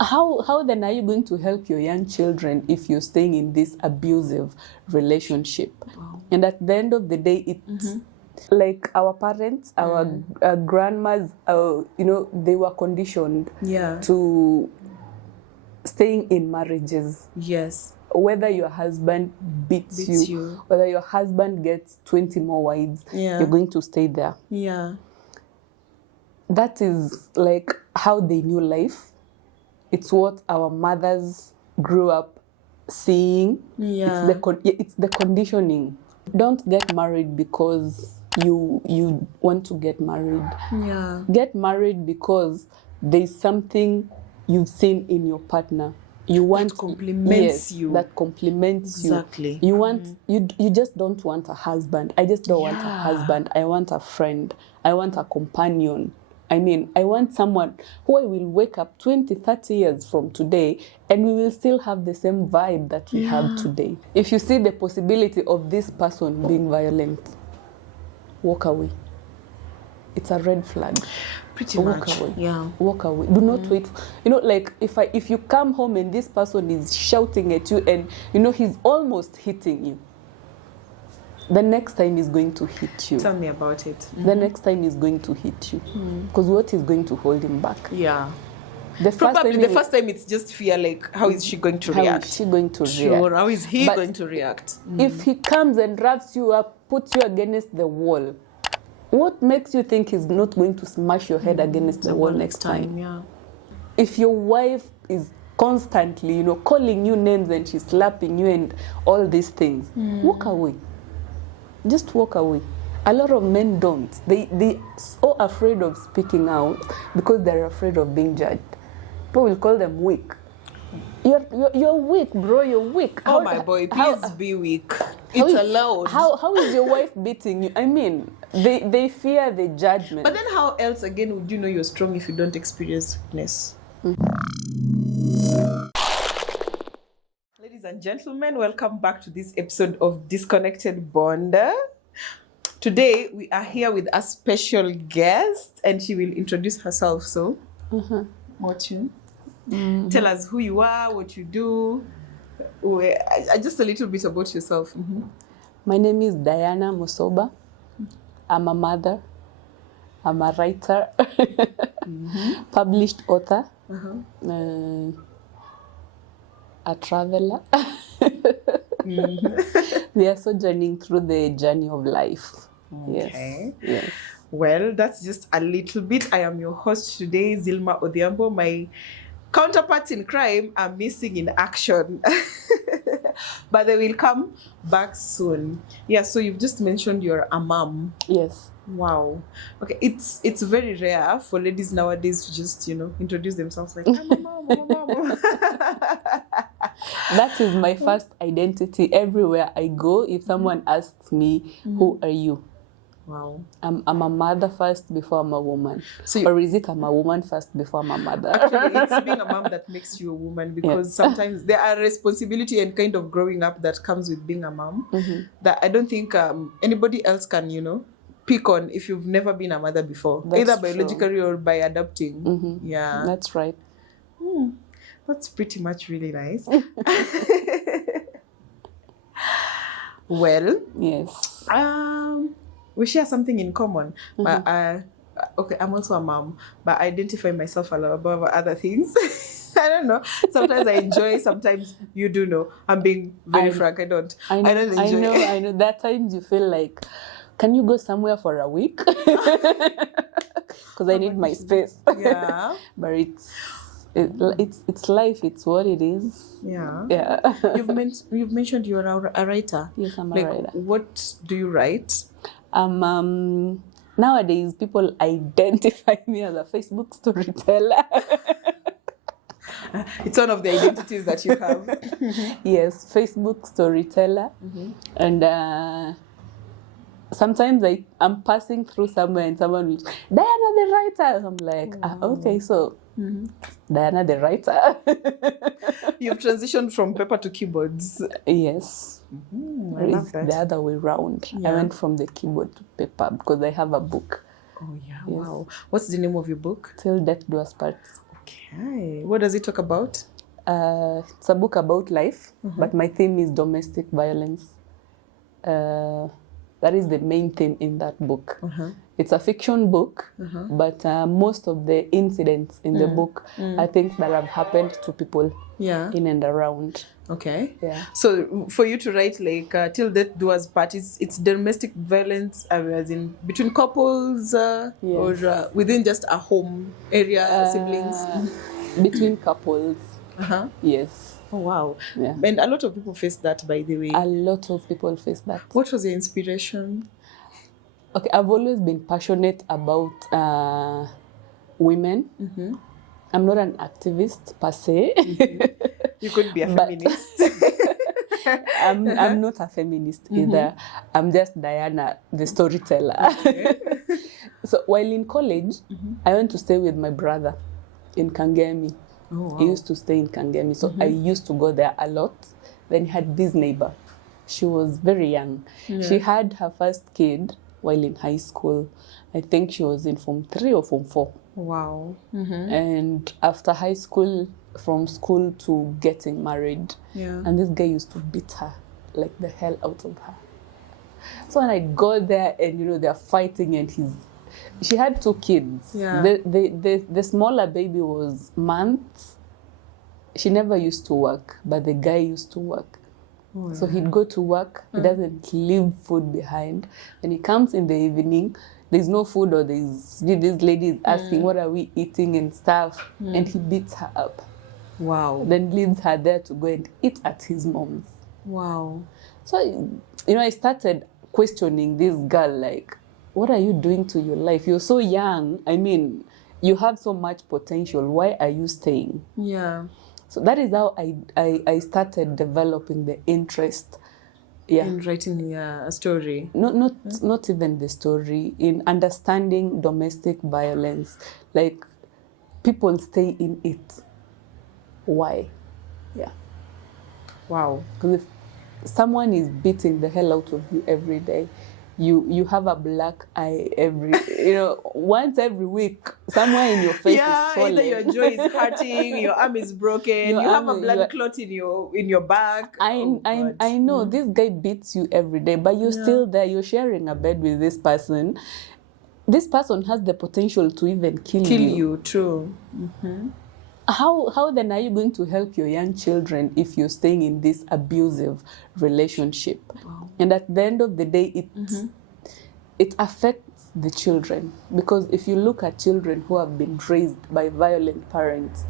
how then are you going to help your young children if you're staying in this abusive relationship? Wow. And at the end of the day, it's like our parents, our grandmas, they were conditioned to staying in marriages. Yes. Whether your husband beats you, whether your husband gets 20 more wives, you're going to stay there. Yeah. That is like how they knew life. It's what our mothers grew up seeing. Yeah. It's the conditioning. Don't get married because you want to get married. Yeah. Get married because there's something you've seen in your partner. You want that complements you. That complements exactly. You want you just don't want a husband. I just don't want a husband. I want a friend. I want a companion. I mean, I want someone who I will wake up 20, 30 years from today and we will still have the same vibe that we have today. If you see the possibility of this person being violent, walk away. It's a red flag. Pretty much. Walk away. Yeah. Walk away. Do not wait. Like if you come home and this person is shouting at you and he's almost hitting you, the next time he's going to hit you. Tell me about it. The next time he's going to hit you. Because what is going to hold him back? Yeah. Probably the first time it's just fear, like how is she going to react? How is she going to react? How is he going to react? If he comes and wraps you up, puts you against the wall, what makes you think he's not going to smash your head against the wall next time? Yeah. If your wife is constantly, calling you names and she's slapping you and all these things, walk away. Just walk away. A lot of men don't. They so afraid of speaking out because they're afraid of being judged. People will call them weak. You're weak, bro. You're weak. Oh my boy, please be weak. It's allowed. How is your wife beating you? I mean, they fear the judgment. But then how else again would you know you're strong if you don't experience weakness? Ladies and gentlemen, welcome back to this episode of Disconnected Bonder. Today we are here with a special guest and she will introduce herself. So, Mortune, tell us who you are, what you do, just a little bit about yourself. My name is Diana Musoba. I'm a mother. I'm a writer, published author, a traveler. We are sojourning through the journey of life. Okay. Yes. Well, that's just a little bit. I am your host today, Zilma Odhiambo. My counterparts in crime are missing in action. But they will come back soon. Yeah, so you've just mentioned you're a mom. Yes. Wow. Okay, it's very rare for ladies nowadays to just, introduce themselves like, I'm a mom, I'm a mom. That is my first identity. Everywhere I go, if someone asks me, who are you? Wow. I'm a mother first before I'm a woman. Or is it I'm a woman first before I'm a mother? Actually, it's being a mom that makes you a woman because sometimes there are responsibility and kind of growing up that comes with being a mom that I don't think anybody else can, pick on if you've never been a mother before. That's either biologically or by adopting. Yeah. That's right. That's pretty much really nice. Well, yes. We share something in common. But I'm also a mom, but I identify myself a lot above other things. I don't know. Sometimes I enjoy, sometimes you do know. I'm being very frank. I don't enjoy. I know. That times you feel like, can you go somewhere for a week? Because I need my space. Yeah. But it's life. It's what it is. Yeah. Yeah. You've mentioned you're a writer. Yes, I'm a writer. What do you write? Nowadays people identify me as a Facebook storyteller. It's one of the identities that you have. Yes, Facebook storyteller. And sometimes I'm passing through somewhere and someone will, Diana the writer. I'm like, okay, so Diana the writer. You've transitioned from paper to keyboards. Yes. I love that. The other way around. Yeah. I went from the keyboard to paper because I have a book. Oh, yeah. Yes. Wow. What's the name of your book? Till Death Do Us Part. Okay. What does it talk about? It's a book about life, but my theme is domestic violence. That is the main theme in that book. It's a fiction book, but most of the incidents in the book are things that have happened to people in and around. Okay. Yeah. So for you to write like till death do us part, it's domestic violence as in between couples or within just a home area, siblings? Between couples. Yes. Oh, wow. Yeah. And a lot of people face that, by the way. A lot of people face that. What was your inspiration? Okay, I've always been passionate about women. I'm not an activist per se. You could be a feminist. I'm not a feminist either. I'm just Diana, the storyteller. So while in college, I went to stay with my brother in Kangemi. Oh, wow. He used to stay in Kangemi, so I used to go there a lot. Then he had this neighbor. She was very young. She had her first kid while in high school. I think she was in Form 3 or Form 4. Wow. And after high school, from school to getting married, and this guy used to beat her like the hell out of her. So when I go there and they're fighting and she had 2 kids. The smaller baby was months. She never used to work, but the guy used to work. So he'd go to work, he doesn't leave food behind. When he comes in the evening, there's no food, or this lady is asking, what are we eating and stuff, and he beats her up. Wow. Then leaves her there to go and eat at his mom's. Wow. So, I started questioning this girl, like, what are you doing to your life? You're so young. I mean, you have so much potential. Why are you staying? Yeah. So that is how I started developing the interest. In writing a story. Not even the story, in understanding domestic violence. Like, people stay in it. Why? Yeah. Wow. Because if someone is beating the hell out of you every day, you have a black eye once every week, somewhere in your face is swollen. Either your jaw is hurting, your arm is broken, you have a blood clot in your back. I know this guy beats you every day, but you're still there. You're sharing a bed with this person. This person has the potential to even kill you. True. How then are you going to help your young children if you're staying in this abusive relationship? Wow. And at the end of the day, it affects the children, because if you look at children who have been raised by violent parents,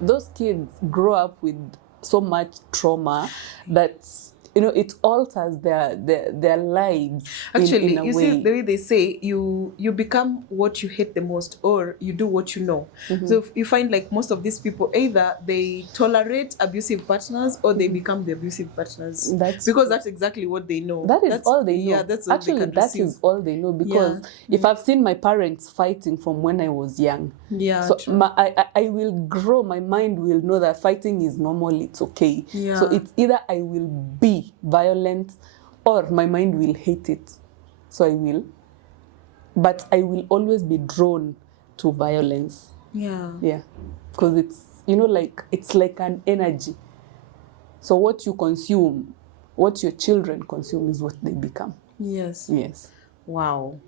those kids grow up with so much trauma that it alters their lives. Actually, in a you way. see, the way they say, you become what you hate the most, or you do what you know. So if you find like most of these people, either they tolerate abusive partners or they become the abusive partners. Because that's exactly what they know. That's all they know. Yeah, that's all actually they can that receive. is all they know, because if I've seen my parents fighting from when I was young, so I will grow, my mind will know that fighting is normal, it's okay. So it's either I will be violent or my mind will hate it. So I will. But I will always be drawn to violence. Yeah. Because it's, it's like an energy. So what you consume, what your children consume is what they become. Yes. Wow.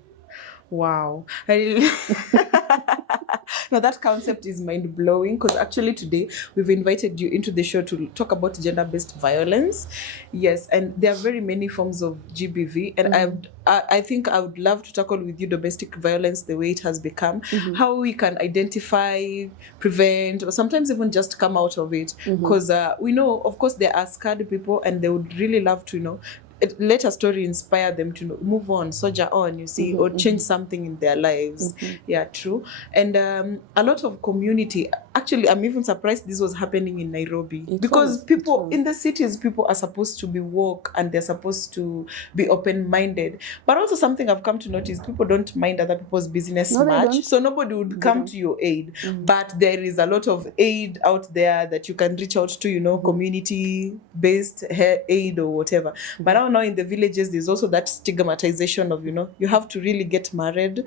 Now that concept is mind-blowing, because actually today we've invited you into the show to talk about gender-based violence. Yes, and there are very many forms of GBV, and I think I would love to tackle with you domestic violence, the way it has become, how we can identify, prevent, or sometimes even just come out of it. Because we know, of course, there are scared people, and they would really love to let a story inspire them to move on, soldier on, or change something in their lives. Yeah, true. And a lot of community, actually, I'm even surprised this was happening in Nairobi. Because people in the cities, people are supposed to be woke and they're supposed to be open-minded. But also something I've come to notice, people don't mind other people's business much. So nobody would come to your aid. But there is a lot of aid out there that you can reach out to, community-based aid or whatever. But now in the villages, there's also that stigmatization of, you have to really get married.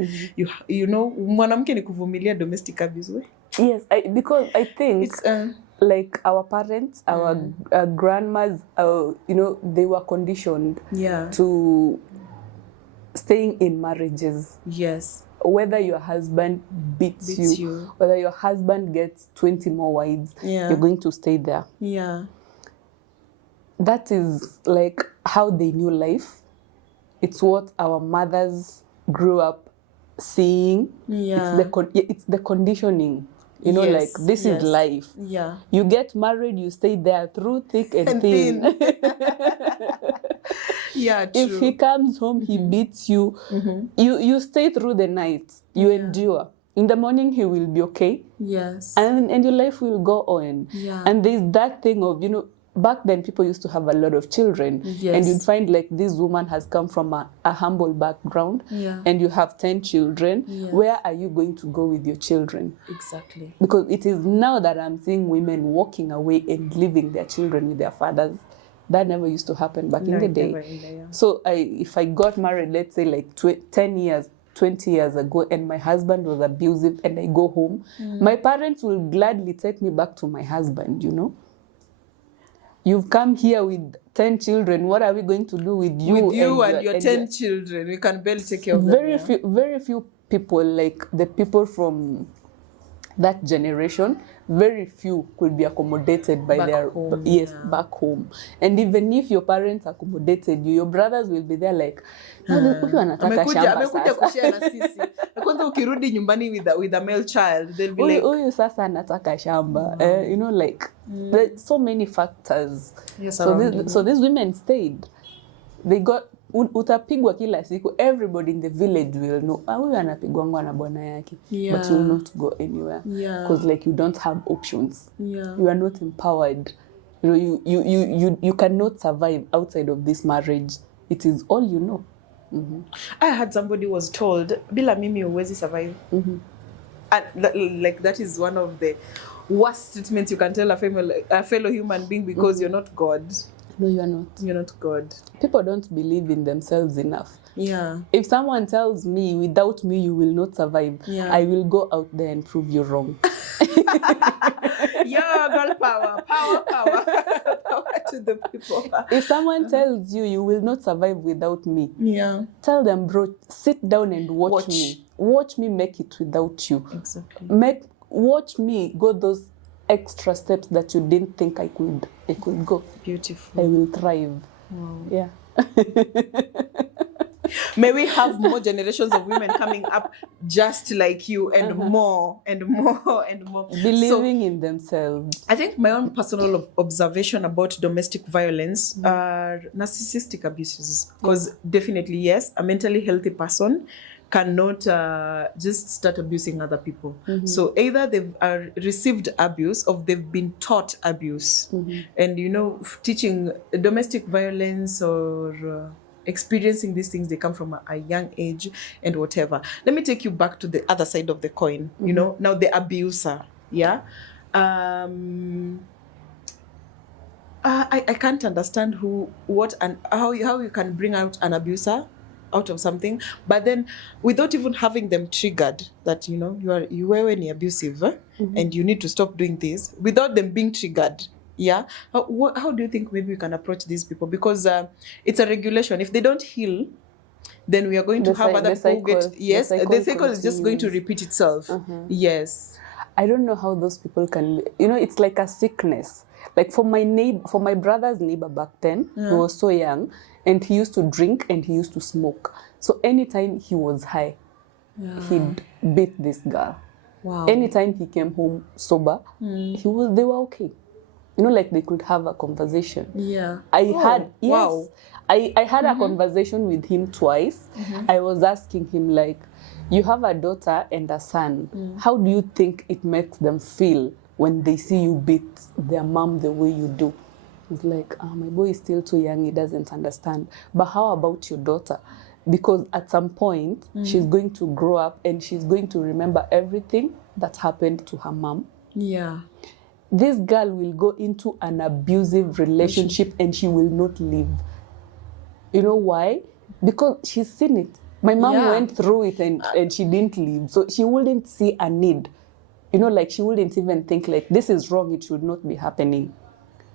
Mwanamke ni kuvumilia domestic abuse. Yes, because I think It's like our parents, our grandmas, they were conditioned yeah. to staying in marriages. Yes. Whether your husband beats you, whether your husband gets 20 more wives, Yeah. you're going to stay there. Yeah. That is like how they knew life. It's what our mothers grew up seeing. Yeah. It's the conditioning. You know, Yes, like this is life. Yeah. You get married, you stay there through thick and thin. Yeah, true. If he comes home, he beats you. You stay through the night. You endure. In the morning, he will be okay. Yes. And your life will go on. Yeah. And there's that thing of, back then people used to have a lot of children. Yes. And you'd find like this woman has come from a humble background. Yeah. And you have 10 children. Yes. Where are you going to go with your children? Exactly. Because it is now that I'm seeing women walking away and leaving their children with their fathers. That never used to happen back in the day. So if I got married, let's say like 10 years, 20 years ago, and my husband was abusive and I go home, my parents will gladly take me back to my husband, You've come here with 10 children. What are we going to do with you? With you and your 10 children. We can barely take care of them. Very few people, like the people from that generation, very few could be accommodated by back home. And even if your parents accommodated you, your brothers will be there like, huyu anataka shamba sasa. Kwanza ukirudi nyumbani with a male child, they'll be like, huyu sasa anataka shamba. There's so many factors. Yes, so these women stayed. They got utapigwa kila siku. Everybody in the village will know huyu anapigwangwa na bwana yake. But you will not go anywhere because like you don't have options. You are not empowered. You cannot survive outside of this marriage. It is all you know. I had somebody was told bila mimi huwezi survive. And like that is one of the worst statements you can tell a fellow human being because you're not God. No, you are not. You're not God. People don't believe in themselves enough. Yeah. If someone tells me, without me, you will not survive, I will go out there and prove you wrong. Yeah, girl power. Power to the people. If someone tells you, you will not survive without me, tell them, bro, sit down and watch me. Watch me make it without you. Exactly. Watch me go those extra steps that you didn't think I could go. Beautiful. I will thrive. Wow. Yeah. May we have more generations of women coming up just like you and more and more and more. Believing in themselves. I think my own personal observation about domestic violence are narcissistic abuses. Because definitely, yes, a mentally healthy person cannot just start abusing other people. So either they've received abuse or they've been taught abuse. And, teaching domestic violence or experiencing these things, they come from a young age and whatever. Let me take you back to the other side of the coin, now the abuser. Yeah. I can't understand how you can bring out an abuser out of something, but then without even having them triggered that you were any abusive and you need to stop doing this, without them being triggered. How do you think maybe we can approach these people? Because it's a regulation. If they don't heal, then we are going to have other people get the cycle is just going to repeat itself. Yes. I don't know how those people can, it's like a sickness. Like for my brother's neighbor back then, he was so young and he used to drink and he used to smoke. So anytime he was high, he'd beat this girl. Wow. Anytime he came home sober, they were okay. Like they could have a conversation. Yeah. I had a conversation with him twice. I was asking him like, you have a daughter and a son. How do you think it makes them feel when they see you beat their mom the way you do? He's like, my boy is still too young, he doesn't understand. But how about your daughter? Because at some point, she's going to grow up and she's going to remember everything that happened to her mom. Yeah. This girl will go into an abusive relationship and she will not leave. You know why? Because she's seen it. My mom went through it and she didn't leave. So she wouldn't see a need You know, like she wouldn't even think like, this is wrong, it should not be happening.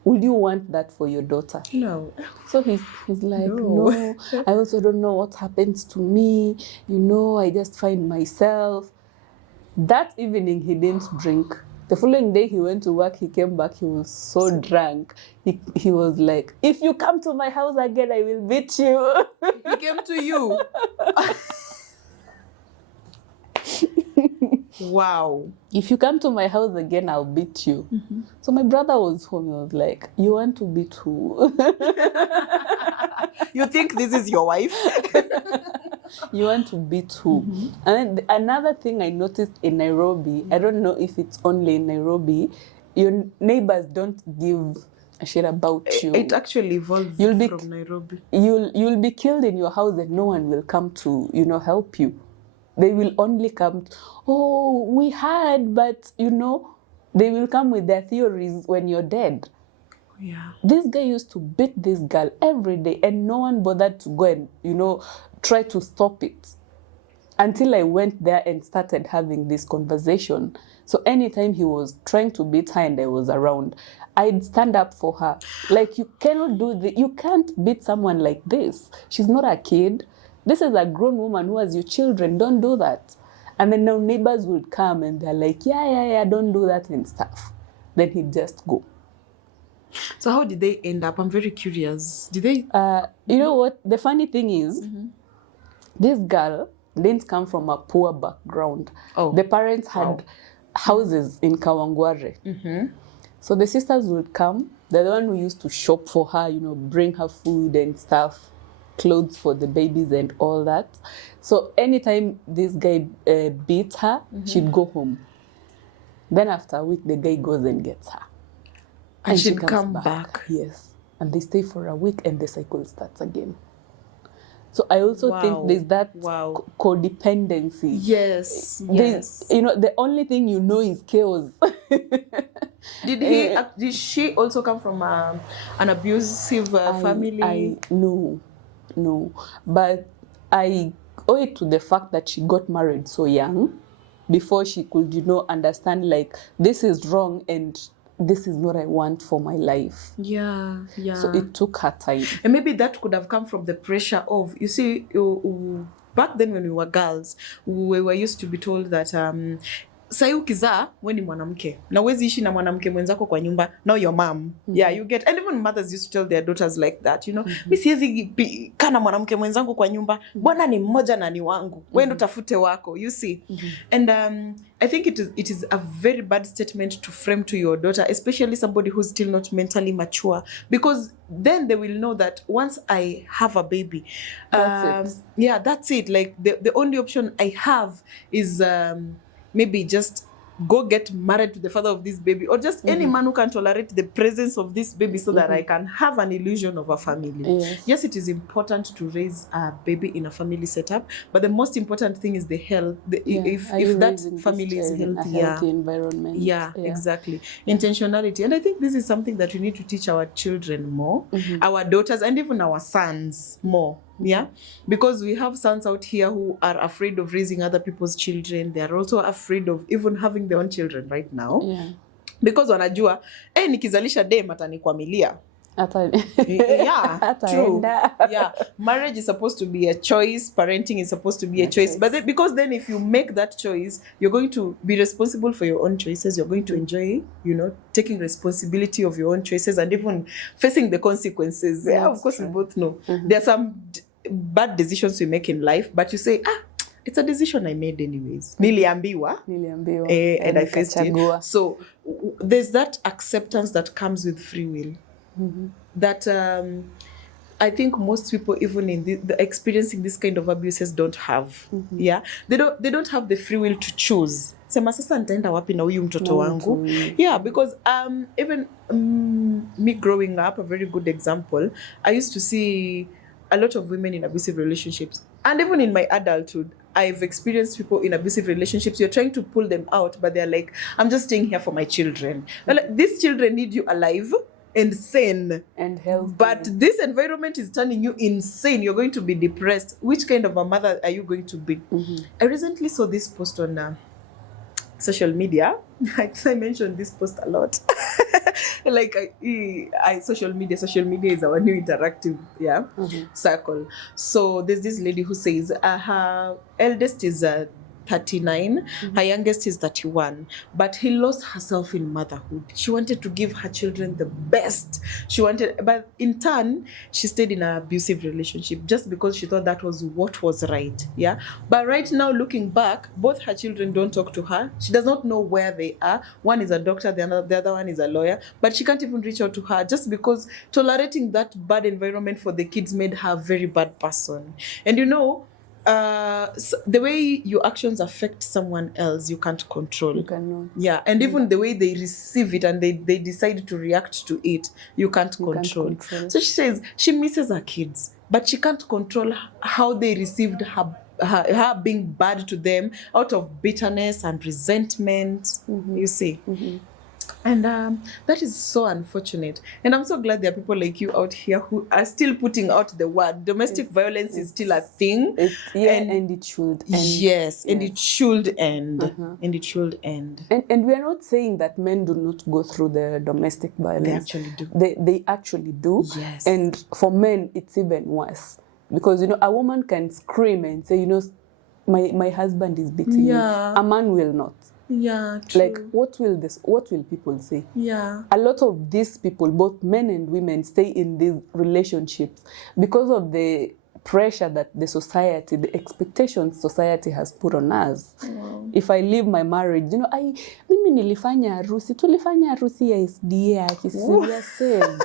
Would you want that for your daughter? No. So he's like, no, I also don't know what happens to me. You know, I just find myself. That evening, he didn't drink. The following day, he went to work. He came back. He was so drunk. He was like, if you come to my house again, I will beat you. He came to you. Wow. If you come to my house again, I'll beat you. So my brother was home. He was like, you want to beat who? You think this is your wife? You want to beat who? And then another thing I noticed in Nairobi, I don't know if it's only in Nairobi, your neighbors don't give a shit about you. It actually evolved from Nairobi. You'll be killed in your house and no one will come to, you know, help you. They will only come, oh, we had, but, you know, they will come with their theories when you're dead. Yeah. This guy used to beat this girl every day and no one bothered to go and, you know, try to stop it. Until I went there and started having this conversation. So anytime he was trying to beat her and I was around, I'd stand up for her. Like, you cannot do this. You can't beat someone like this. She's not a kid. This is a grown woman who has your children. Don't do that. And then now neighbors would come and they're like, yeah, don't do that and stuff. Then he'd just go. So how did they end up? I'm very curious. Did they? You know what? The funny thing is, this girl didn't come from a poor background. Oh. The parents had houses in Kawangware. So the sisters would come. They're the one who used to shop for her, you know, bring her food and stuff, clothes for the babies and all that. So anytime this guy beats her, she'd go home. Then after a week, the guy goes and gets her. And she she'd comes come back. Yes. And they stay for a week and the cycle starts again. So I also think there's that codependency. Yes. You know, the only thing you know is chaos. Did she also come from an abusive family? No. But I owe it to the fact that she got married so young before she could, you know, understand like this is wrong and this is what I want for my life. Yeah. So it took her time. And maybe that could have come from the pressure of, you see, back then when we were girls, we were used to be told that sai ukizaa we ni mwanamke na huwezi ishi na mwanamke mwenzako kwa nyumba, now your mom. Yeah, you get, and even mothers used to tell their daughters like that, you know, mi siwezi kana mwanamke mwenzangu kwa nyumba, bwana ni mmoja na ni wangu, wewe ndo tafute wako, you see. And I think it is a very bad statement to frame to your daughter, especially somebody who's still not mentally mature, because then they will know that once I have a baby, that's it. Yeah, that's it. Like the only option I have is maybe just go get married to the father of this baby, or just any man who can tolerate the presence of this baby so that I can have an illusion of a family. Yes, it is important to raise a baby in a family setup, but the most important thing is the health. If that family is healthy, healthy environment. Yeah, exactly. Intentionality. And I think this is something that we need to teach our children more, our daughters, and even our sons more. Yeah, because we have sons out here who are afraid of raising other people's children. They are also afraid of even having their own children right now. Yeah. Because wanajua, nikizalisha dem atanikwamilia. Yeah, true. Yeah, marriage is supposed to be a choice. Parenting is supposed to be a choice. But because then if you make that choice, you're going to be responsible for your own choices. You're going to enjoy, you know, taking responsibility of your own choices and even facing the consequences. Yeah, of course, we both know. There are some bad decisions we make in life, but you say, it's a decision I made anyways. Niliambiwa. And I faced it. So there's that acceptance that comes with free will. That I think most people, even in the experiencing this kind of abuses, don't have. Yeah, they don't have the free will to choose. Sema sasa nitaenda wapi na huyu mtoto wangu? Yeah, because even me growing up, a very good example, I used to see a lot of women in abusive relationships, and even in my adulthood, I've experienced people in abusive relationships. You're trying to pull them out, but they're like, I'm just staying here for my children. Like, these children need you alive and sane and healthy. But this environment is turning you insane. You're going to be depressed. Which kind of a mother are you going to be? I recently saw this post on social media. I mentioned this post a lot. Like social media is our new interactive circle. So there's this lady who says her eldest is 39, her youngest is 31, but he lost herself in motherhood. She wanted to give her children the best. But in turn, she stayed in an abusive relationship just because she thought that was what was right. Yeah. But right now, looking back, both her children don't talk to her. She does not know where they are. One is a doctor, the other one is a lawyer, but she can't even reach out to her just because tolerating that bad environment for the kids made her a very bad person. And so the way your actions affect someone else, you can't control. You cannot. Yeah, and even the way they receive it and they decide to react to it, you can't control. So she says she misses her kids, but she can't control how they received her being bad to them out of bitterness and resentment. You see. And that is so unfortunate. And I'm so glad there are people like you out here who are still putting out the word. Domestic violence is still a thing. And it should end. Yes, and it should end. And it should end. And we are not saying that men do not go through the domestic violence. They actually do. They actually do. Yes. And for men, it's even worse. Because, a woman can scream and say, my husband is beating me. A man will not. Yeah, true. Like, what will people say? Yeah. A lot of these people, both men and women, stay in these relationships because of the pressure that the expectations society has put on us. Wow. If I leave my marriage, mimi tulifanya harusi ya SDA Kisuria said.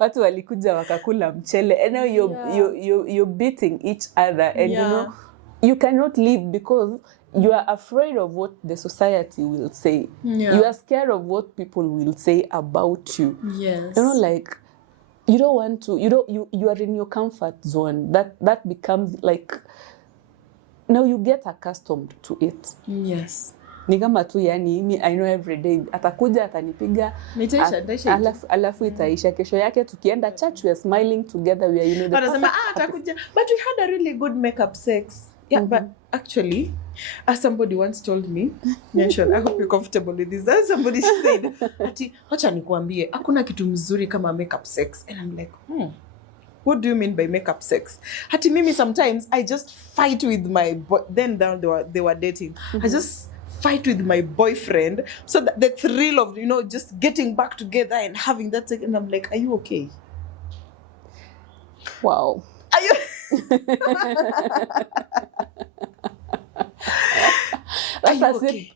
Watu walikuja wakakula mchele. And now you're beating each other, and you cannot leave because you are afraid of what the society will say. You are scared of what people will say about you. Yes. Like, you don't want to, you are in your comfort zone. That becomes like, now you get accustomed to it. Yes. Ni kama tu I know every day atakuja atanipiga alafu itaisha. Kesho yake tukienda church, we are smiling together, we are atakuja, but we had a really good makeup sex. Yeah, but actually, as somebody once told me, I hope you're comfortable with this. As somebody said, wacha nikuambie, hakuna kitu mzuri kama makeup sex. And I'm like, what do you mean by makeup sex? Hati mimi sometimes I just fight with my then they were dating. I just fight with my boyfriend so that the thrill of just getting back together and having that sex. And I'm like, are you okay? Wow. Are you?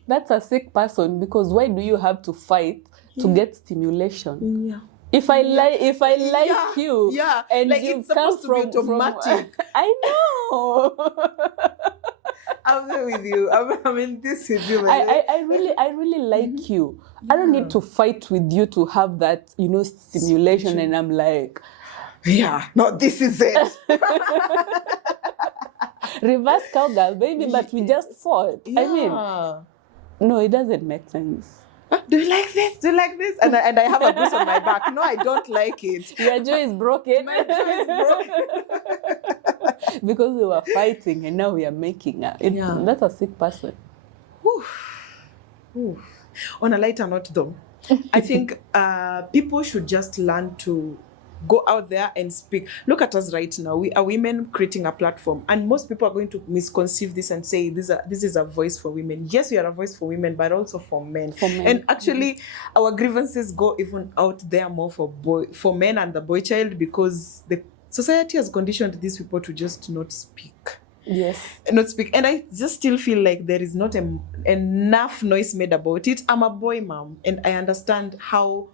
That's a sick person, because why do you have to fight to get stimulation? Yeah. If I like you, and like you it's come supposed to be automatic. I know. I'm there with you. I'm in this with you. I really like you. I don't need to fight with you to have that, stimulation. And I'm like, no, this is it. Reverse cowgirl, baby, but we just fought. I mean, no, it doesn't make sense. Do you like this? Do you like this? And I have a bruise on my back. No, I don't like it. Your jaw is broken. My jaw is broken. Because we were fighting and now we are making up. That's a sick person. On a lighter note, though, I think people should just learn to go out there and speak. Look at us right now. We are women creating a platform, and most people are going to misconceive this and say this is a voice for women. Yes, we are a voice for women, but also for men. And actually, our grievances go even out there more for men and the boy child, because the society has conditioned these people to just not speak. Yes. Not speak. And I just still feel like there is not enough noise made about it. I'm a boy mom, and I understand how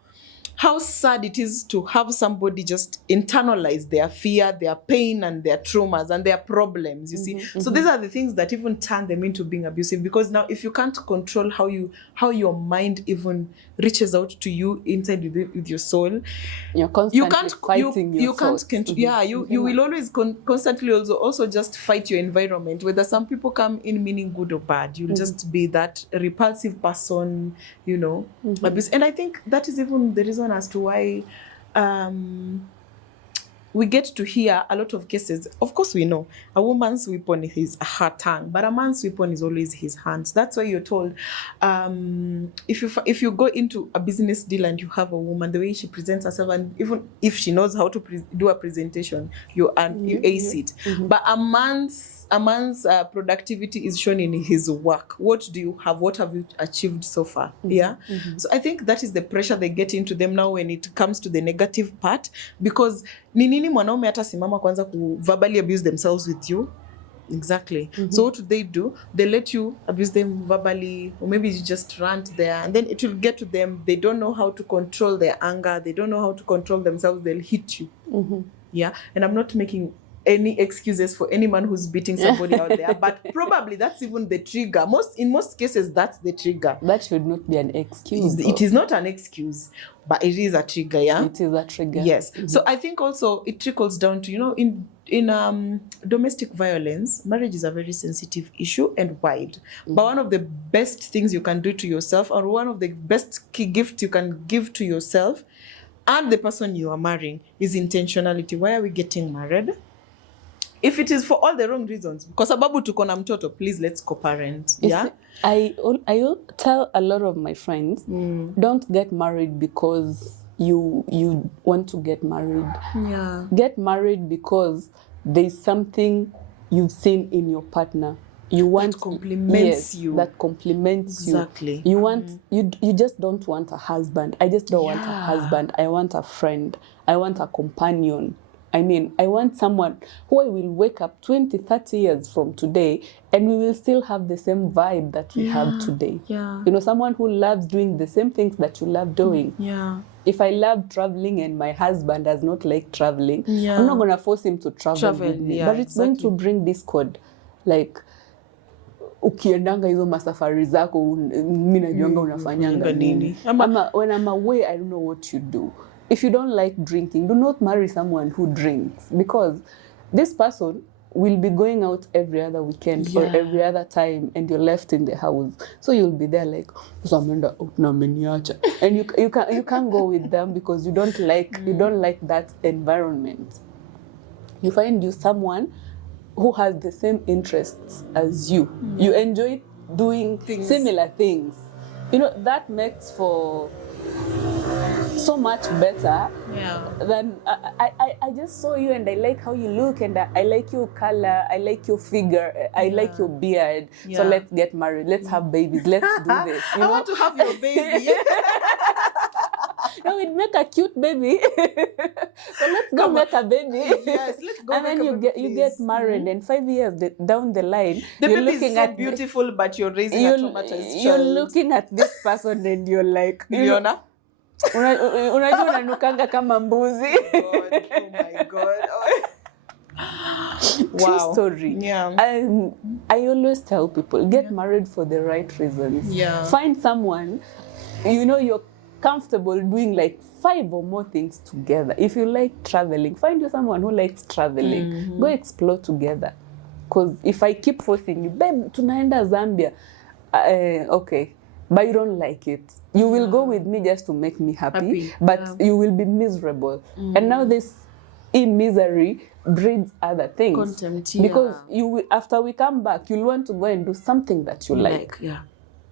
sad it is to have somebody just internalize their fear, their pain, and their traumas and their problems, you see. So these are the things that even turn them into being abusive, because now if you can't control how your mind even reaches out to you inside with your soul, you're constantly fighting you will always constantly also just fight your environment, whether some people come in meaning good or bad. You'll just be that repulsive person, abuse. And I think that is even the reason as to why we get to hear a lot of cases. Of course, we know a woman's weapon is her tongue, but a man's weapon is always his hands. That's why you're told, if you go into a business deal and you have a woman, the way she presents herself, and even if she knows how to do a presentation, you ace it. But a man's productivity is shown in his work. What do you have? What have you achieved so far? Yeah. So I think that is the pressure they get into them now when it comes to the negative part, because ni nini mwanaume hata simama kwanza ku verbally abuse themselves with you. Exactly. So what do? They let you abuse them verbally, or maybe you just rant there, and then it will get to them. They don't know how to control their anger. They don't know how to control themselves. They'll hit you. Yeah. And I'm not making any excuses for any man who's beating somebody out there, but probably that's even the trigger. In most cases, that's the trigger. That should not be an excuse. It is not an excuse, but it is a trigger. Yeah, it is a trigger. Yes. So I think also it trickles down to, in domestic violence, marriage is a very sensitive issue and wide. But one of the best things you can do to yourself, or one of the best key gifts you can give to yourself and the person you are marrying, is intentionality. Why are we getting married? If it is for all the wrong reasons, because sababu tuko na mtoto, please let's co-parent. Yeah. I tell a lot of my friends, don't get married because you want to get married. Yeah. Get married because there's something you've seen in your partner. You want that complements you. That complements exactly. You. You want you just don't want a husband. I just don't want a husband. I want a friend. I want a companion. I mean, I want someone who I will wake up 20, 30 years from today and we will still have the same vibe that we have today. Yeah. Someone who loves doing the same things that you love doing. Yeah. If I love traveling and my husband does not like traveling, I'm not going to force him to travel with me. But it's going to bring discord. Like, ukiendanga hizo masafari zako, mimi najuanga unafanyanga nini. Ama when I'm away, I don't know what you do. If you don't like drinking, do not marry someone who drinks, because this person will be going out every other weekend or every other time, and you're left in the house. So you'll be there like, and you can't go with them because you don't like that environment. You find you someone who has the same interests as you. You enjoy doing similar things. That makes for so much better than I just saw you and I like how you look and I like your color, I like your figure, I like your beard. So let's get married, let's have babies, let's do this. I want to have your baby. No, we'd make a cute baby. So let's go make a baby. Yes, let's go. And then you get married, and 5 yeyears down the line, the baby is so beautiful, but you're raising a traumatized child. You're looking at this person and you're like, Leona. Unajua unanukanga kama mbuzi. Oh my God. Wow. True story. Yeah. I always tell people, get married for the right reasons. Yeah. Find someone, you're comfortable doing like 5 or more things together. If you like traveling, find you someone who likes traveling. Go explore together. Because if I keep forcing you, babe, tunaenda Zambia. Okay. But you don't like it. You will go with me just to make me happy. But you will be miserable. And now this misery breeds other things. Contempt, because after we come back, you'll want to go and do something that you like. Yeah.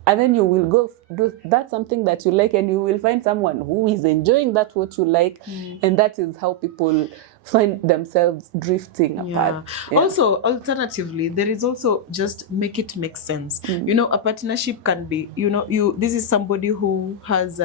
And then you will go do that something that you like, and you will find someone who is enjoying that what you like. And that is how people find themselves drifting apart. Yeah. Also, alternatively, there is also just make it make sense. A partnership can be, this is somebody who has,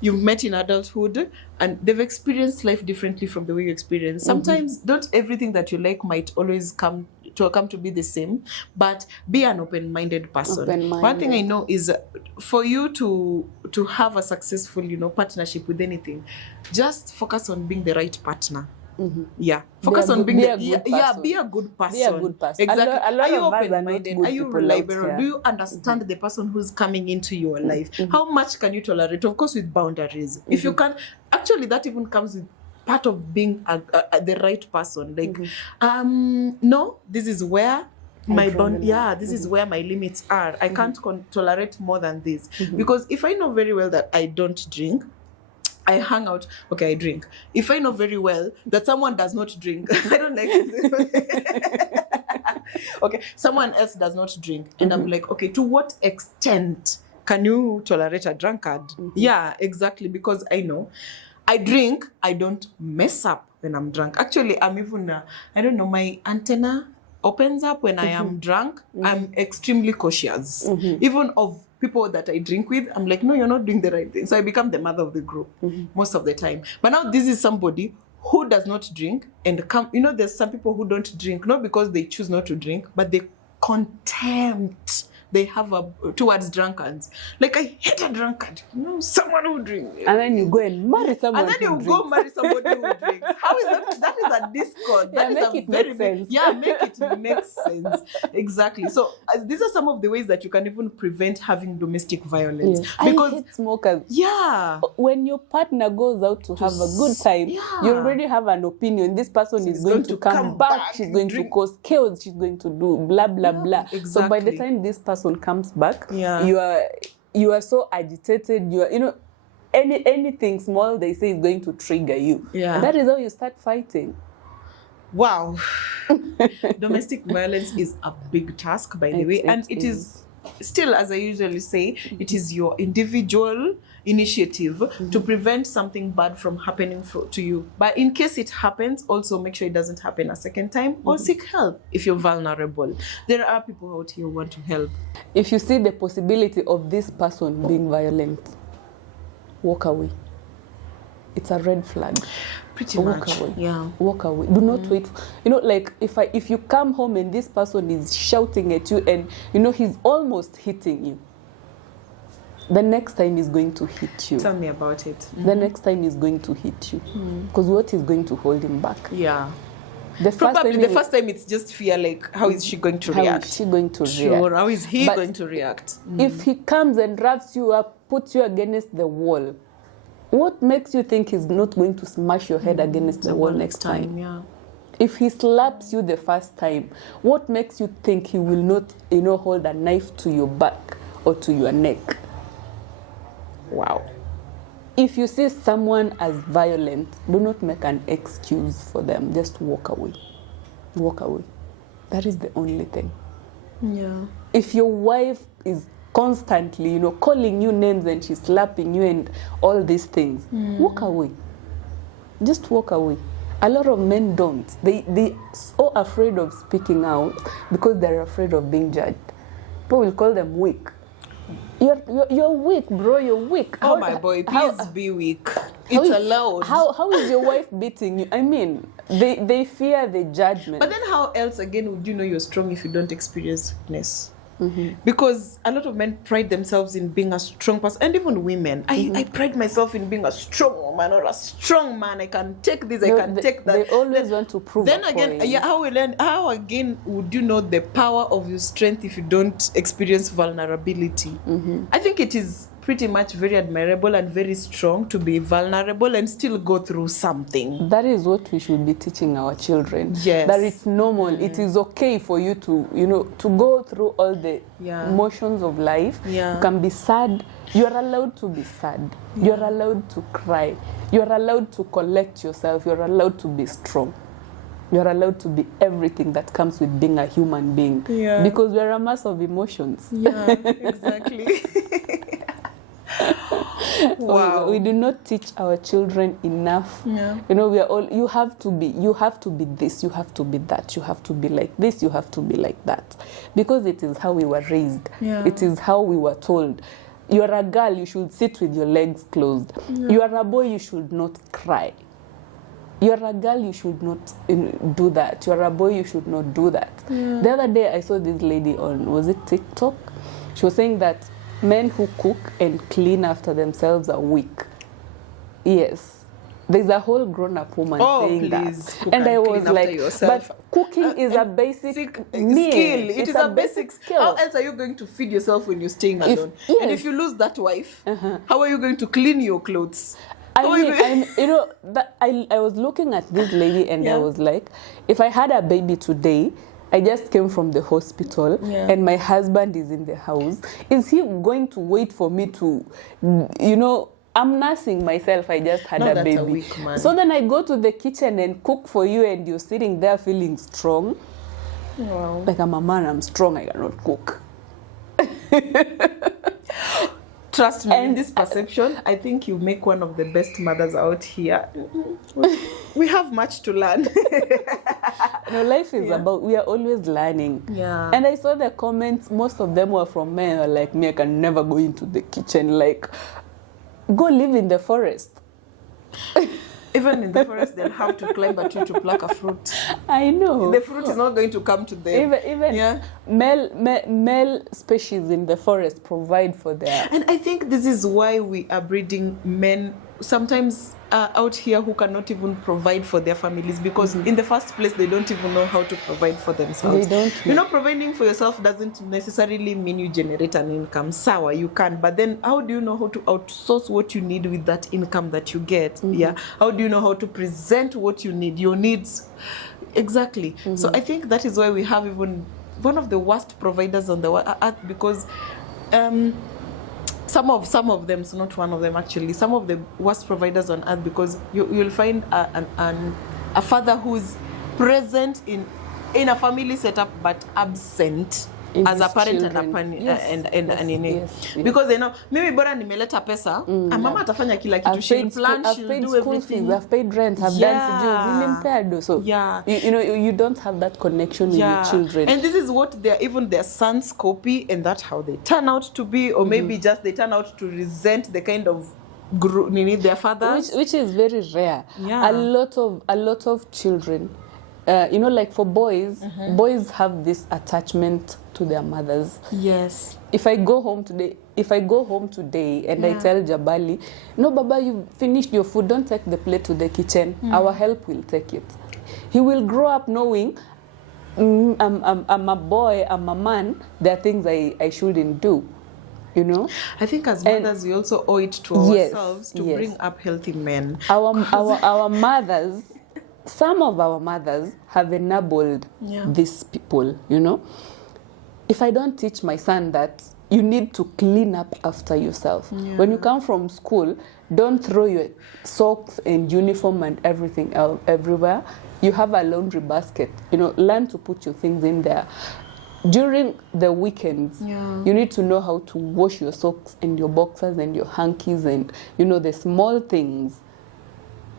you've met in adulthood and they've experienced life differently from the way you experience. Sometimes not everything that you like might always come to be the same, but be an open-minded person. One thing I know is for you to have a successful, partnership with anything, just focus on being the right partner. Yeah. Focus on being a good person. Be a good person. Be a good person. Exactly. Are you open-minded? Are you reliable? Do you understand the person who's coming into your life? How much can you tolerate? Of course, with boundaries. If you can, actually, that even comes with part of being the right person. Like, no, this is where this is where my limits are. I can't tolerate more than this. Because if I know very well that I don't drink, I hang out. Okay, I drink. If I know very well that someone does not drink, I don't like it. Okay, someone else does not drink, and I'm like, okay, to what extent can you tolerate a drunkard? Yeah, exactly, because I know I drink, I don't mess up when I'm drunk. Actually, I'm even, I don't know, my antenna opens up when I am drunk. I'm extremely cautious. Even of people that I drink with, I'm like, no, you're not doing the right thing. So I become the mother of the group most of the time. But now this is somebody who does not drink and come, you know, there's some people who don't drink, not because they choose not to drink, but they contempt they have towards drunkards. Like, I hate a drunkard. You know, someone who drinks. And then you go and marry someone and then you go marry somebody who drinks. How is that? That is a discord. Yeah, that make is a it very make sense. Yeah, make it make sense. Exactly. So these are some of the ways that you can even prevent having domestic violence. Yeah. Because I hate smokers. Yeah. When your partner goes out to have a good time, you already have an opinion. This person is going to come back. She's going to cause chaos. She's going to do blah, blah, blah. Exactly. So by the time this person comes back, you are so agitated. You are, you know, anything small they say is going to trigger you. Yeah. And that is how you start fighting. Wow. Domestic violence is a big task, by the way. And it is still, as I usually say, it is your individual initiative to prevent something bad from happening to you. But in case it happens, also make sure it doesn't happen a second time, or seek help if you're vulnerable. There are people out here who want to help. If you see the possibility of this person being violent, walk away. It's a red flag. Pretty walk much. away. Yeah. Walk away. Do not wait. You know, like if you come home and this person is shouting at you and you know he's almost hitting you, the next time he's going to hit you. Tell me about it. The next time he's going to hit you. Because what is going to hold him back? Yeah. Probably the first time it's just fear, like, how is she going to react? How is she going to react? Sure, how is he going to react? If he comes and wraps you up, puts you against the wall, what makes you think he's not going to smash your head against the wall next time? Yeah. If he slaps you the first time, what makes you think he will not, you know, hold a knife to your back or to your neck? Wow. If you see someone as violent, do not make an excuse for them. Just walk away. Walk away. That is the only thing. Yeah. If your wife is constantly, you know, calling you names and she's slapping you and all these things, walk away. Just walk away. A lot of men don't. They so afraid of speaking out because they're afraid of being judged. People will call them weak. You're weak, bro. You're weak. Oh, my boy, please be weak. It's allowed. How is your wife beating you? I mean, they fear the judgment. But then how else again would you know you're strong if you don't experience weakness? Because a lot of men pride themselves in being a strong person, and even women. I pride myself in being a strong woman or a strong man. I can take this, I can take that. They always want to prove. Then again, how again would you know the power of your strength if you don't experience vulnerability? I think it is pretty much very admirable and very strong to be vulnerable and still go through something. That is what we should be teaching our children. Yes. That it's normal. It is okay for you to, you know, to go through all the emotions of life. Yeah. You can be sad. You're allowed to be sad. You're allowed to cry. You're allowed to collect yourself. You're allowed to be strong. You're allowed to be everything that comes with being a human being. Yeah. Because we're a mass of emotions. Yeah, exactly. Wow. We do not teach our children enough. Yeah. You know, we are all, you have to be this, you have to be that, you have to be like this, you have to be like that. Because it is how we were raised. Yeah. It is how we were told. You're a girl, you should sit with your legs closed. Yeah. You are a boy, you should not cry. You're a girl, you should not do that. You're a boy, you should not do that. Yeah. The other day I saw this lady on, was it TikTok? She was saying that men who cook and clean after themselves are weak. Yes. There's a whole grown-up woman saying that. And I was like, but cooking is a basic meal. Skill. It is a basic skill. How else are you going to feed yourself when you're staying alone? And if you lose that wife, how are you going to clean your clothes? You know, I was looking at this lady and I was like, if I had a baby today, I just came from the hospital and my husband is in the house. Is he going to wait for me to, you know, I'm nursing myself. I just had Now a that's baby. a weak man. So then I go to the kitchen and cook for you, and you're sitting there feeling strong. Wow. Like, I'm a man, I'm strong, I cannot cook. Trust me, in this perception, I think you make one of the best mothers out here. We have much to learn. Life is about, we are always learning. Yeah. And I saw the comments, most of them were from men, were like, me, I can never go into the kitchen. Like, go live in the forest. Even in the forest, they'll have to climb a tree to pluck a fruit. I know. The fruit is not going to come to them. Even male species in the forest provide for their... And I think this is why we are breeding men sometimes out here who cannot even provide for their families, because in the first place they don't even know how to provide for themselves. They don't. Providing for yourself doesn't necessarily mean you generate an income. Sawa, you can, but then how do you know how to outsource what you need with that income that you get? Yeah. How do you know how to present what you need, your needs? Exactly. So I think that is why we have even one of the worst providers on the earth, because some of them, so not one of them actually, some of the worst providers on earth, because you'll find a father who's present in a family setup but absent In as a his parent children. Yes. because they know maybe bora nimeleta pesa mama atafanya kila kitu, she'll plan, she'll paid do school everything. fees, I've paid rent, I've done sijui, nilimpea do. So you don't have that connection with your children. And this is what their sons copy, and that's how they turn out to be, or maybe just they turn out to resent the kind of their fathers, which is very rare. Yeah. A lot of children, like for boys, boys have this attachment to their mothers. Yes. If I go home today and I tell Jabali, no, Baba, you finished your food, don't take the plate to the kitchen. Our help will take it. He will grow up knowing, I'm a boy, I'm a man, there are things I shouldn't do. I think as mothers, we also owe it to ourselves to bring up healthy men. Our mothers, some of our mothers have enabled these people, If I don't teach my son that you need to clean up after yourself. Yeah. When you come from school, don't throw your socks and uniform and everything else everywhere. You have a laundry basket. Learn to put your things in there. During the weekends, you need to know how to wash your socks and your boxers and your hankies and, the small things.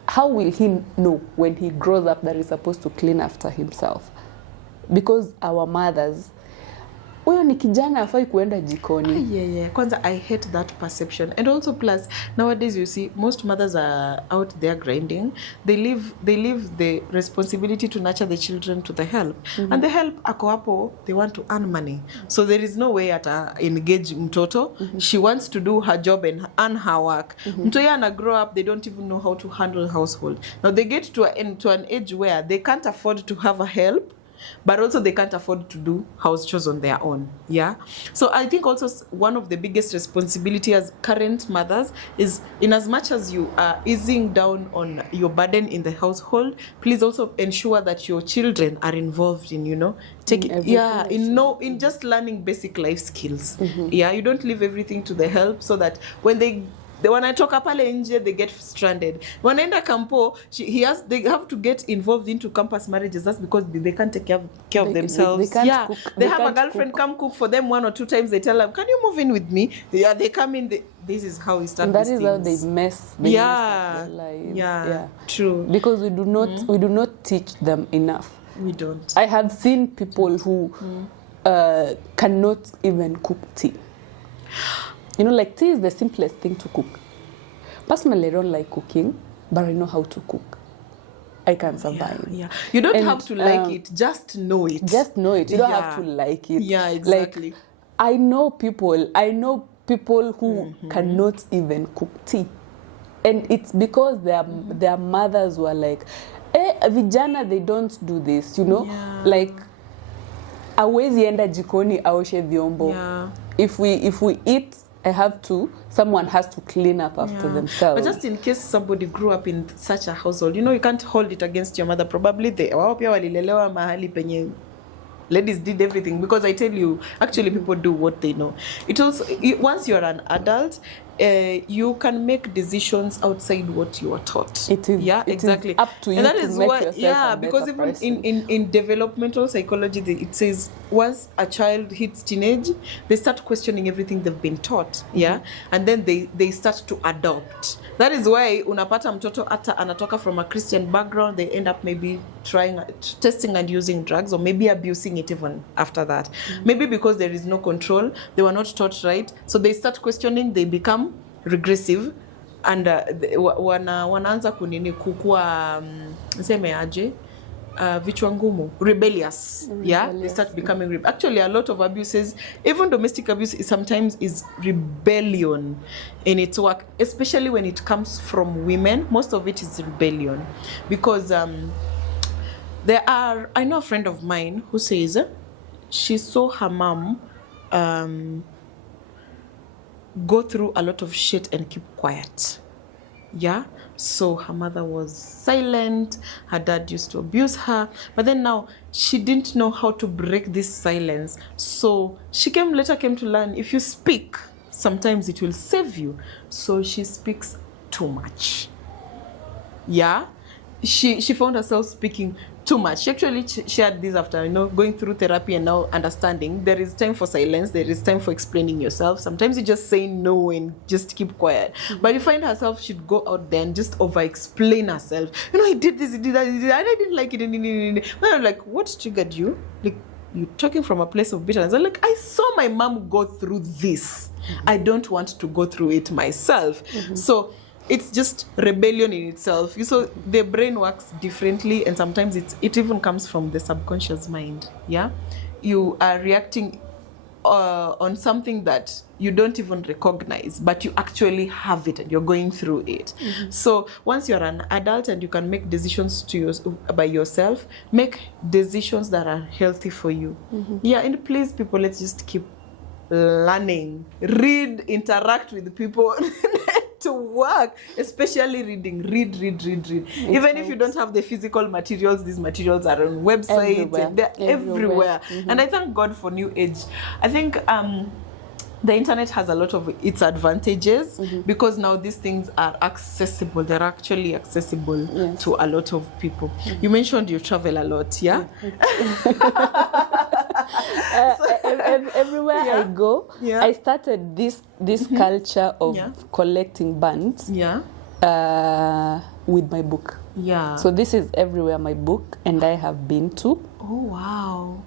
How will he know when he grows up that he's supposed to clean after himself? Because our mothers, huyo ni kijana hafai kuenda jikoni. Yeah. Kwanza, I hate that perception. And also plus, nowadays you see, most mothers are out there grinding. They leave the responsibility to nurture the children to the help. And the help, ako hapo, they want to earn money. So there is no way ata engage mtoto. She wants to do her job and earn her work. Mtoto ana grow up, they don't even know how to handle household. Now they get to an age where they can't afford to have a help, but also they can't afford to do house chores on their own. Yeah. So I think also one of the biggest responsibility as current mothers is, in as much as you are easing down on your burden in the household, please also ensure that your children are involved in, in just learning basic life skills. Yeah. You don't leave everything to the help, so that when they wanatoka pale nje, they get stranded. Wanaenda kampo, they have to get involved into campus marriages. That's because they can't take care of themselves. They can't cook. They have a girlfriend come cook for them 1 or 2 times. They tell them, can you move in with me? Yeah, they come in. This is how we start. And that is how they mess their lives. Yeah, true. Because we do not teach them enough. We don't. I have seen people who cannot even cook tea. Tea is the simplest thing to cook. Personally, I don't like cooking, but I know how to cook. I can survive. Yeah. You don't have to like it, just know it. Just know it. You don't have to like it. Yeah, exactly. I know people who cannot even cook tea. And it's because their mothers were like, vijana, they don't do this, Yeah. Like, hawezi enda jikoni aoshe vyombo. Yeah. If we eat, someone has to clean up after themselves. But just in case somebody grew up in such a household, you can't hold it against your mother. Probably wao pia walilelewa mahali penye ladies did everything, because I tell you, actually people do what they know. It also, once you're an adult, you can make decisions outside what you are taught. It is. Yeah, it exactly. is up to you And that to is make what, yourself yeah, a better because even person. in developmental psychology, it says once a child hits teenage, they start questioning everything they've been taught. Yeah, and then they start to adopt. That is why unapata mtoto hata anatoka from a Christian background, they end up maybe testing and using drugs, or maybe abusing it even after that. Maybe because there is no control, they were not taught right, so they start questioning, they become regressive, and wanaanza kunini kukua niseme aje, vichwa ngumu, rebellious. Yeah, they start becoming actually a lot of abuses, even domestic abuse, sometimes is rebellion in its work, especially when it comes from women. Most of it is rebellion, because I know a friend of mine who says she saw her mom go through a lot of shit and keep quiet. Yeah, so her mother was silent, her dad used to abuse her, but then now she didn't know how to break this silence. So she later came to learn, if you speak, sometimes it will save you. So she speaks too much. Yeah, she found herself speaking too much. She actually shared this after, going through therapy and now understanding there is time for silence, there is time for explaining yourself. Sometimes you just say no and just keep quiet. But you find herself, she'd go out there and just over-explain herself. He did this, he did that, he did that, and I didn't like it. And I'm like, what triggered you? Like, you're talking from a place of bitterness. I'm like, I saw my mom go through this. I don't want to go through it myself. So it's just rebellion in itself. So the brain works differently, and sometimes it even comes from the subconscious mind. Yeah, you are reacting on something that you don't even recognize, but you actually have it and you're going through it. So once you're an adult and you can make decisions by yourself, make decisions that are healthy for you. Yeah, and please, people, let's just keep learning, read, interact with people. To work, especially reading. Read. Even if you don't have the physical materials, these materials are on websites everywhere. And they're everywhere. And I thank God for new age. I think the internet has a lot of its advantages, because now these things are accessible. They're actually accessible to a lot of people. You mentioned you travel a lot, yeah? Everywhere I go, I started this culture of collecting bands with my book. Yeah. So this is everywhere my book and I have been to. Oh wow!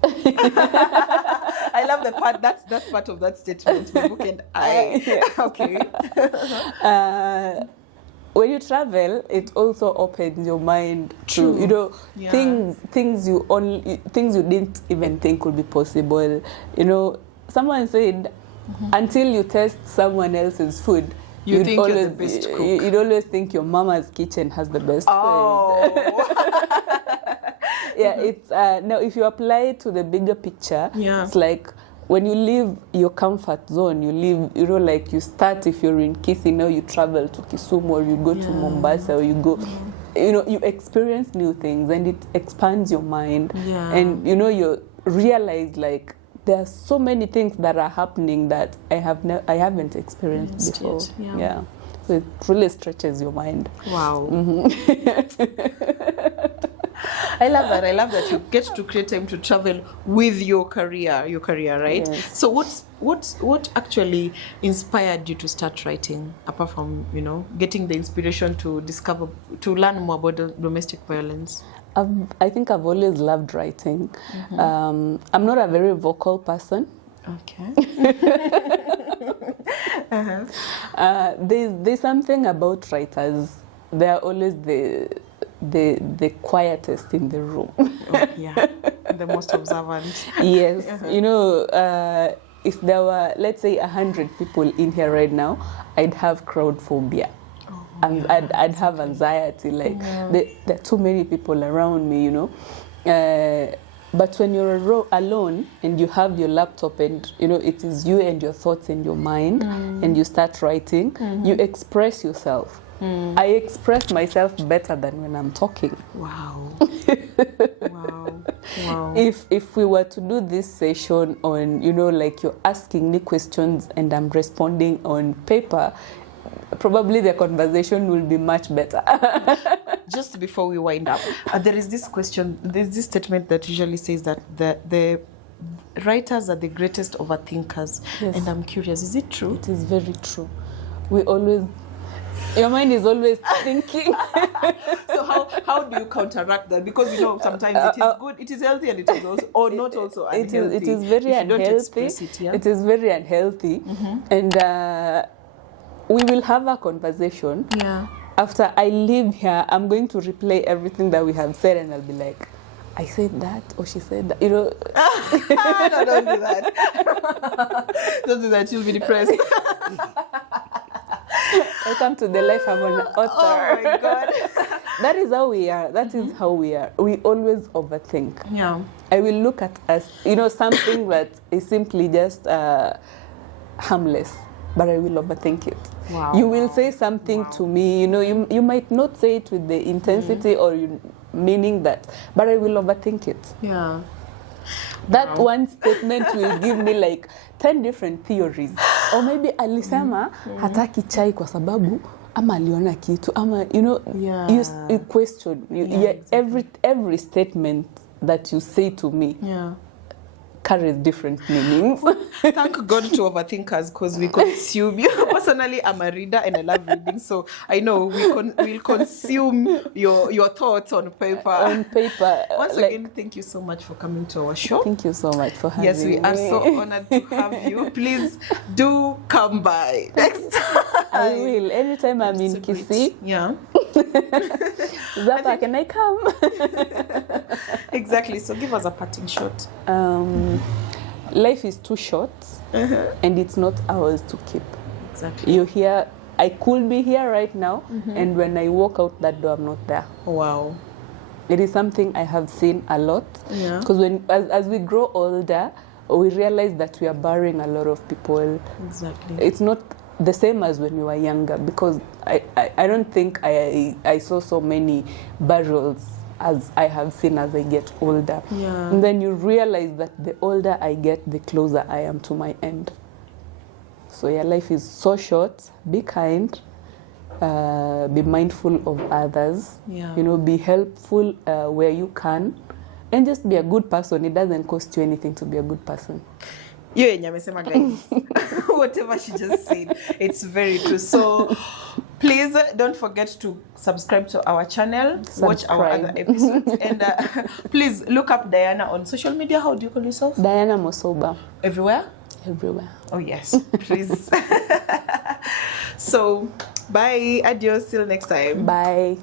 I love the part that's part of that statement. My book and I. Okay. When you travel, it also opens your mind to things you didn't even think would be possible. Someone said, until you taste someone else's food, you'd always think your mama's kitchen has the best food. Yeah, it's now if you apply it to the bigger picture, it's like when you leave your comfort zone, you leave, like you start, if you're in Kisii, now you travel to Kisumu, or you go to Mombasa, or you go, you experience new things, and it expands your mind. And, you realize, like, there are so many things that are happening that I haven't experienced before. Yeah. So it really stretches your mind. Wow. I love that. I love that you get to create time to travel with your career, right? Yes. So what actually inspired you to start writing, apart from, getting the inspiration to learn more about domestic violence? I think I've always loved writing. I'm not a very vocal person. Okay. There's something about writers. They're always the quietest in the room. The most observant. Yes. If there were, let's say, 100 people in here right now, I'd have crowd phobia. And I'd have anxiety, like there are too many people around me, But when you're alone and you have your laptop and, it is you and your thoughts in your mind, and you start writing, you express yourself. I express myself better than when I'm talking. Wow. Wow. Wow. If we were to do this session on, you know, like you're asking me questions and I'm responding on paper, probably the conversation will be much better. Just before we wind up, there's this statement that usually says that the writers are the greatest overthinkers. Yes. And I'm curious, is it true? It is very true. Your mind is always thinking. So how do you counteract that? Because you know sometimes it is good, it is healthy, and it is also, or not also unhealthy. It is very unhealthy. It is very unhealthy. And we will have a conversation. Yeah. After I leave here, I'm going to replay everything that we have said, and I'll be like, I said that, or she said that. You know. No, don't do that. Don't do that. You'll be depressed. Welcome to the life of an author. Oh my God. That is how we are. That is how we are. We always overthink. Yeah. I will look at us, you know, something that is simply just harmless, but I will overthink it. Wow. You will say something to me, you know, you might not say it with the intensity or meaning that, but I will overthink it. Yeah. That one statement will give me like 10 different theories. Or maybe alisema hataki chai kwa sababu ama aliona kitu ama, you know, you question. Exactly. Every statement that you say to me carries different meanings. Thank God to overthinkers, because we consume. Personally, I'm a reader and I love reading, so I know we'll consume your thoughts on paper. On paper. Once again, thank you so much for coming to our show. Thank you so much for having me. Yes, we are so honored to have you. Please do come by next time. I will. Anytime I'm in Kisii. Yeah. Zapa, can I come? Exactly. So give us a parting shot. Life is too short, and it's not ours to keep. Exactly. You're here. I could be here right now, and when I walk out that door, I'm not there. Wow. It is something I have seen a lot. Yeah. Because as we grow older, we realize that we are burying a lot of people. Exactly. It's not the same as when we were younger, because I don't think I saw so many burials as I have seen as I get older. Yeah. And then you realize that the older I get, the closer I am to my end. So your life is so short. Be kind. Be mindful of others. Yeah. You know, be helpful where you can. And just be a good person. It doesn't cost you anything to be a good person. You amesema, guys. Whatever she just said, it's very true. So please don't forget to subscribe to our channel, watch our other episodes, and please look up Diana on social media. How do you call yourself? Diana Mosoba. Everywhere? Everywhere. Oh yes, please. So bye, adios, till next time. Bye.